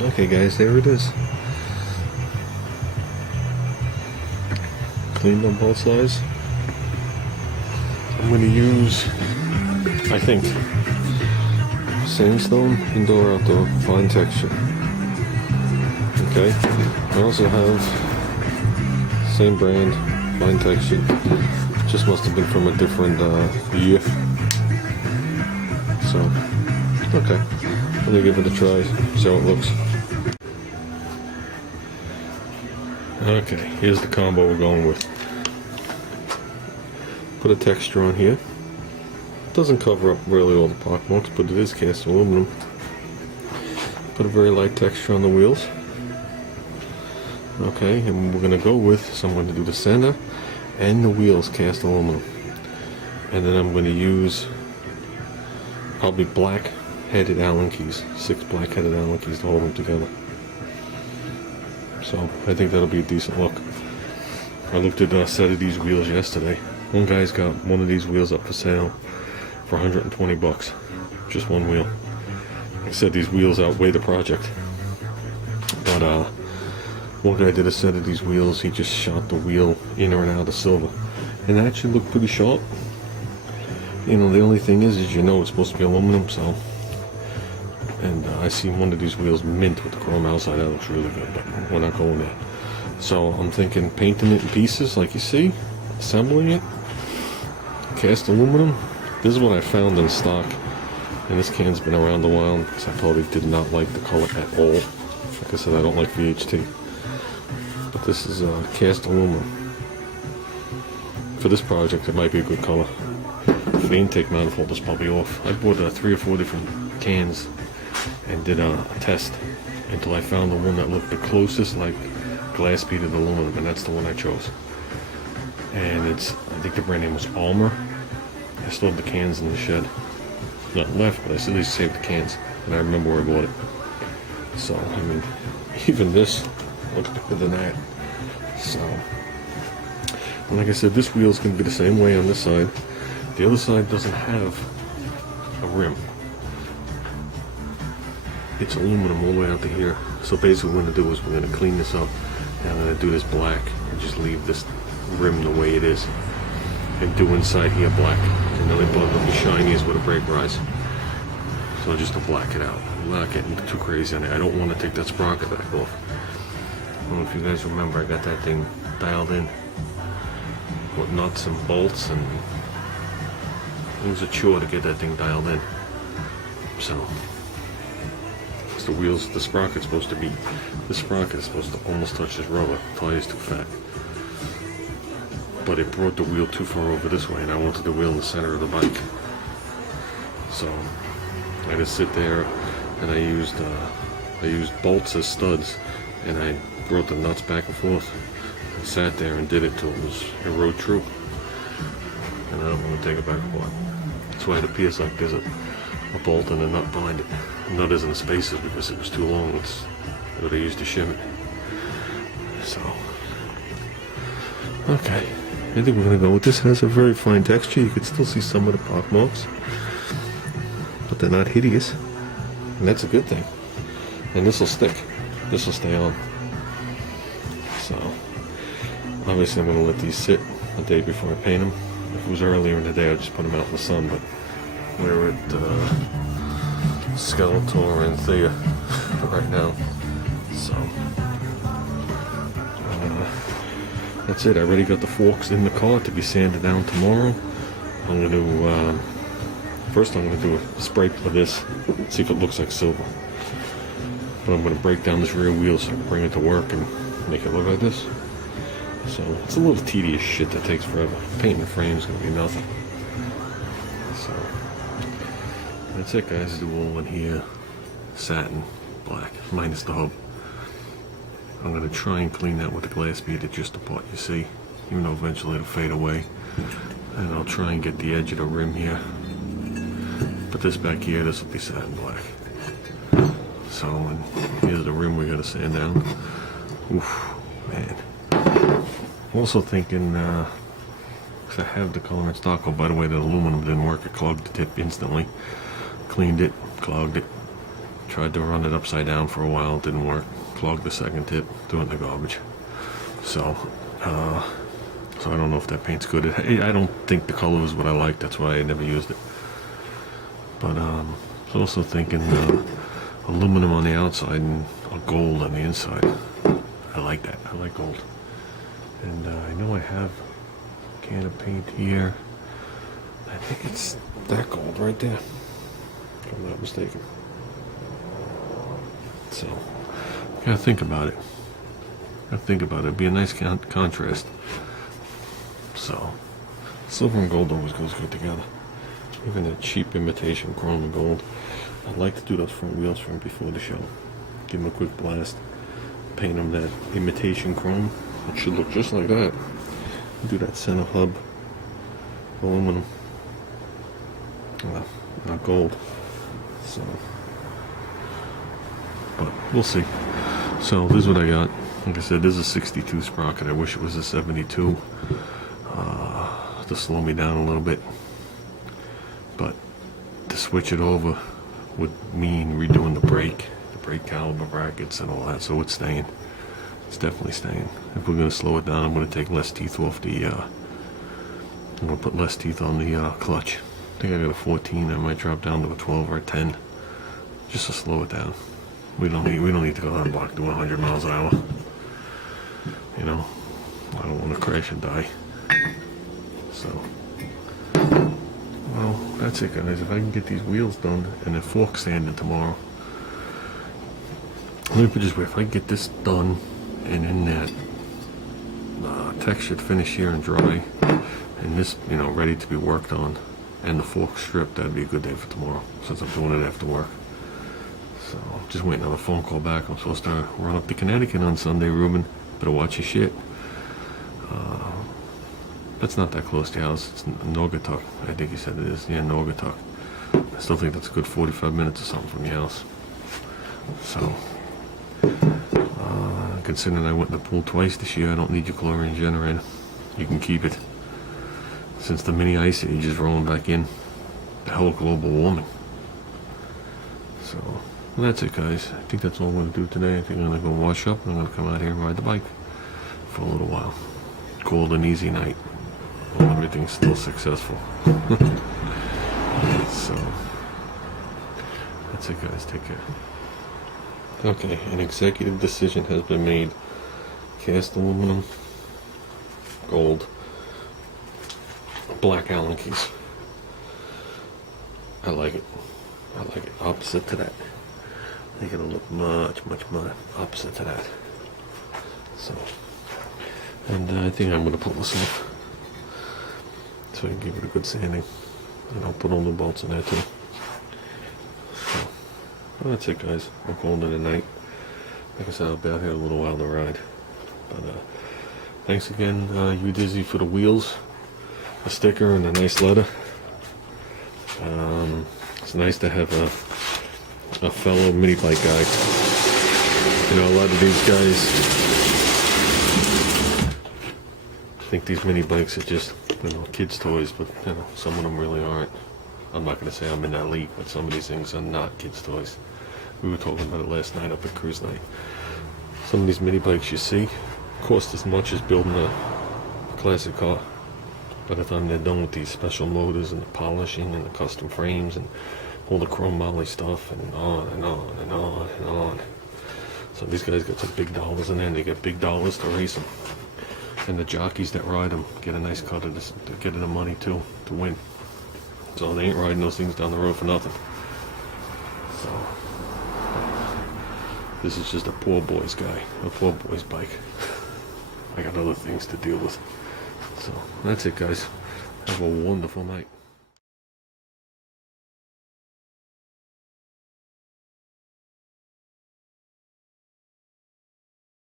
Okay guys, there it is. Cleaned on both sides. I'm going to use, I think, sandstone, indoor, outdoor, fine texture. Okay, I also have same brand, fine texture. Just must have been from a different year. So, okay, let me give it a try, see how it looks. Okay, here's the combo we're going with. Put a texture on here. Doesn't cover up really all the pock marks, but it is cast aluminum. Put a very light texture on the wheels. Okay, and we're going to go with, so I'm going to do the center and the wheels cast aluminum. And then I'm going to use probably black headed Allen keys, 6 black headed Allen keys to hold them together. So I think that'll be a decent look. I looked at a set of these wheels yesterday. One guy's got one of these wheels up for sale for 120 bucks. Just one wheel. Like I said, these wheels outweigh the project. But one guy did a set of these wheels. He just shot the wheel in or out of silver, and it actually looked pretty sharp. You know, the only thing is it's supposed to be aluminum. So, and I seen one of these wheels mint with the chrome outside. That looks really good, but we're not going there. So I'm thinking painting it in pieces, like you see, assembling it, cast aluminum. This is what I found in stock, and this can's been around a while because I probably did not like the color at all. Like I said, I don't like VHT, but this is cast aluminum. For this project, it might be a good color. The intake manifold is probably off. I bought 3 or 4 different cans and did a test until I found the one that looked the closest like glass beaded aluminum, and that's the one I chose. And I think the brand name was Almer. I still have the cans in the shed. Not left, but I still at least saved the cans, and I remember where I bought it. So, I mean, even this looks better than that. So, and like I said, this wheel's going to be the same way on this side. The other side doesn't have a rim. It's aluminum all the way out to here. So basically what we're going to do is we're going to clean this up, and I'm going to do this black and just leave this rim the way it is, and do inside here black, and then I thought it'll be shiny as with a brake rise. So just to black it out. I'm not getting too crazy on it. I don't want to take that sprocket back off. I don't know if you guys remember, I got that thing dialed in with nuts and bolts, and it was a chore to get that thing dialed in. So the wheels, the sprocket's supposed to be, the sprocket is supposed to almost touch this rubber. The tire's too fat. But it brought the wheel too far over this way, and I wanted the wheel in the center of the bike. So I just sit there, and I used bolts as studs, and I brought the nuts back and forth. I sat there and did it till it rode true. And I don't want to take it back apart. That's why it appears like there's a bolt and a nut behind it. The nut isn't in spaces because it was too long. It's what I used to shim it. So, okay. I think we're going to go with this. It has a very fine texture. You can still see some of the pock marks, but they're not hideous. And that's a good thing. And this will stick. This will stay on. So, obviously I'm going to let these sit a day before I paint them. If it was earlier in the day, I'd just put them out in the sun, but we're at Skeletor and Thea right now. So, that's it. I already got the forks in the car to be sanded down tomorrow. I'm going to, first I'm going to do a spray of this, see if it looks like silver. But I'm going to break down this rear wheel so I can bring it to work and make it look like this. So, it's a little tedious shit that takes forever. Painting the frame is going to be nothing. So, that's it guys. Do all in here, satin, black, minus the hub. I'm going to try and clean that with the glass bead at just the part you see, even though eventually it'll fade away. And I'll try and get the edge of the rim here. Put this back here, this will be satin black. So, and here's the rim we got to sand down. Oof, man. Also thinking, because I have the color in stock. Oh, by the way, the aluminum didn't work. It clogged the tip instantly. Cleaned it, clogged it. Tried to run it upside down for a while, didn't work. Clogged the second tip, threw it in the garbage. So I don't know if that paint's good. I don't think the color was what I liked. That's why I never used it. But I was also thinking aluminum on the outside and gold on the inside. I like that. I like gold. And I know I have a can of paint here. I think it's that gold right there, if I'm not mistaken. So, gotta think about it. It'd be a nice contrast. So, silver and gold always goes good together. Even a cheap imitation chrome and gold. I'd like to do those front wheels for him before the show. Give him a quick blast. Paint him that imitation chrome. It should look just like that. Do that center hub. Aluminum. Well, not gold. So, but we'll see. So this is what I got. Like I said, this is a 62 sprocket. I wish it was a 72 to slow me down a little bit. But to switch it over would mean redoing the brake caliber brackets and all that. So it's staying. It's definitely staying. If we're going to slow it down, I'm going to take less teeth off the. I'm going to put less teeth on the clutch. I think I got a 14. I might drop down to a 12 or a 10, just to slow it down. We don't need to go on block to 100 miles an hour. You know, I don't want to crash and die. So, well, that's it, guys. If I can get these wheels done and the fork sanding tomorrow, let me put it this way: if I get this done and in that textured finish here and dry, and this, ready to be worked on, and the fork stripped, that'd be a good day for tomorrow, since I'm doing it after work. So, just waiting on a phone call back. I'm supposed to run up to Connecticut on Sunday, Ruben. Better watch your shit. That's not that close to your house. It's Naugatuck. I think you said it is. Yeah, Naugatuck. I still think that's a good 45 minutes or something from your house. So, considering I went in the pool twice this year, I don't need your chlorine generator. You can keep it. Since the mini ice age is rolling back in, the whole global warming. So, well, that's it, guys. I think that's all I'm going to do today. I think I'm going to go wash up and I'm going to come out here and ride the bike for a little while. Cold and easy night. Well, everything's still successful. So, that's it, guys. Take care. Okay, an executive decision has been made. Cast aluminum, gold, black Allen keys. I like it. Opposite to that. I think it'll look much opposite to that. So, and I think I'm going to pull this off so I can give it a good sanding. And I'll put all the bolts in there too. So, well, that's it, guys. I'm calling it a night. Like I said, I'll be out here a little while to ride. But thanks again, Udizzy, for the wheels, a sticker, and a nice letter. It's nice to have a fellow mini bike guy. A lot of these guys think these mini bikes are just, kids' toys, but some of them really aren't. I'm not going to say I'm in that league, but some of these things are not kids' toys. We were talking about it last night up at cruise night. Some of these mini bikes you see cost as much as building a classic car. By the time they're done with these special motors and the polishing and the custom frames and all the chrome moly stuff and on and on and on and on. So these guys got some big dollars in there, and they get big dollars to race them. And the jockeys that ride them get a nice cut of this, to get the money too, to win. So they ain't riding those things down the road for nothing. So this is just a poor boy's guy, a poor boy's bike. I got other things to deal with. So that's it, guys. Have a wonderful night.